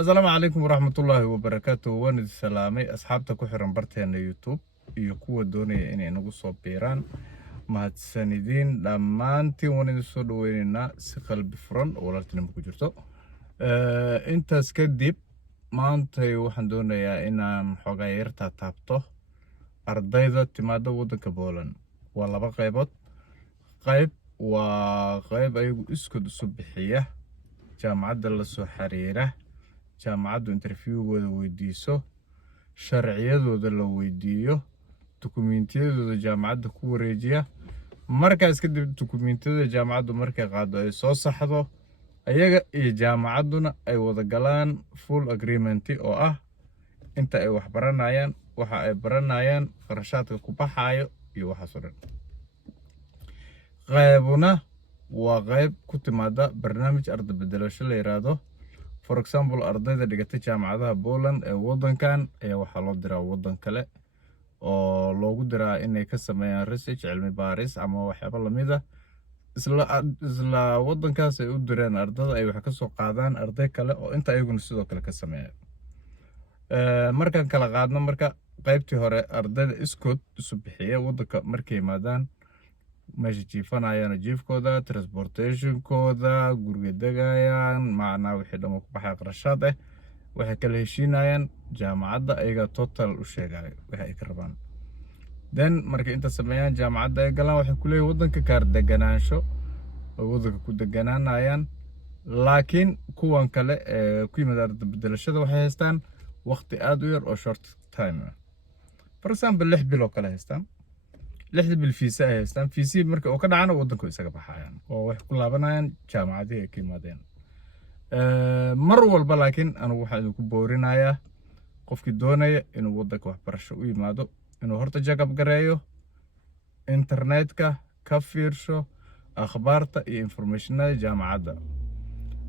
Asalaamu calaykum waraxmatullaahi wabarakaatuh. Waan idin salaamay asxaabta ku xiran barteena YouTube iyo kuwa doonaya inay nagu soo biiraan. Mahadsanidin dhammaantiin, waan idin soo dhaweynaynaa si qalbi furan oo walaaltinimo ku jirto. Intaas kadib maanta waxaan doonayaa inaan xogaa yar taabto ardayda timaada waddanka Poland. Waa laba qaybood. qayb waa qayb ayagu iskood isu bixiya, jaamacadda la soo xiriira, jaamacaddu interviewgooda weydiiso, sharciyadooda la weydiiyo, dukumiintiyadooda jaamacadda ku wareejiya. Markaas kadib dukumiintiyada jaamacaddu markay qaado ay soo saxdo, ayaga iyo jaamacadduna ay wada galaan full agreement oo ah inta ay wax baranayaan, waxa ay baranayaan, qarashaadka ku baxayo iyo waxaas oo dhan. qaybuna waa qayb ku timaada barnaamij arday bedelasho la yiraahdo. For example, ardayda dhigata jaamacadaha Poland ee waddankan ayaa waxaa loo diraa waddan kale oo loogu diraa inay ka sameeyaan research, cilmi baaris ama waxyaabo lamid ah. isla waddankaas ay u direen ardada ay wax ka soo qaadaan arday kale oo inta ayaguna sidoo kale ka sameeya. Markaan kala qaadno marka qaybtii hore ardayda iskood isu bixiya waddanka markay yimaadaan meesha jiifanayaan jiifkooda, transportationkooda, guriga degayaan, macnaa wixii dhammo ku baxay qarashaad waxay kala heshiinayaan jaamacadda ayaga total u sheegay waxa ay ka rabaan. Then markay inta sameeyaan jaamacadda ay galaan waxay ku leeyihiin waddanka kaar deganaansho oo waddanka ku deganaanayaan. Laakiin kuwan kale ee ku yimid arday bedelashada waxay haystaan waqti aad u yar oo short time ah. For example, 6 bil oo kale haystaan. 6 bil fiisa ay haystaan. Fiisi marka oo ka dhacana waddanku isaga baxayaan oo wax ku laabanayaan jaamacadii ay ka yimaadeen. Mar walba laakiin anigu waxaan ku boorinayaa qofkii doonaya inuu waddanka waxbarasho u yimaado inuu horta jagab gareeyo, internetka ka fiirsho akhbaarta iyo informationada jaamacadda,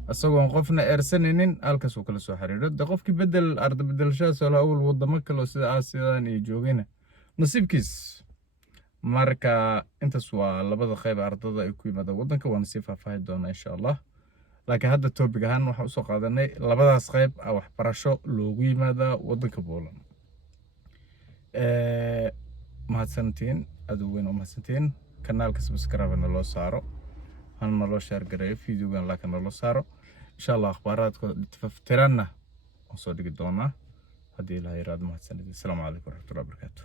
asagoon qofna eersanaynin halkaas uu kala soo xiriiro. qofkii arday bedelashadaas oo awal waddamo kale sida Aasiyadan iyo joogayna nasiibkiis. Marka intaas waa labada qayb ardada ay ku yimaadaan waddanka, waan sii faahfaahin doonaa insha Allah. laakiin hadda topic ahaan waxaan u soo qaadanay labadaas qayb waxbarasho loogu yimaada waddanka Poland. mahadsantiin, aad u weyn oo mahadsantiin. kanaalka subscribe naloo saaro, hal naloo share gareeyo, videogan like naloo saaro. insha Allah akhbaaraadkooda tifaftiranna waan soo dhigi doonaa haddii Ilaahay yiraahdo. mahadsantiin. Assalaamu calaykum waraxmatullaahi wabarakaatuh.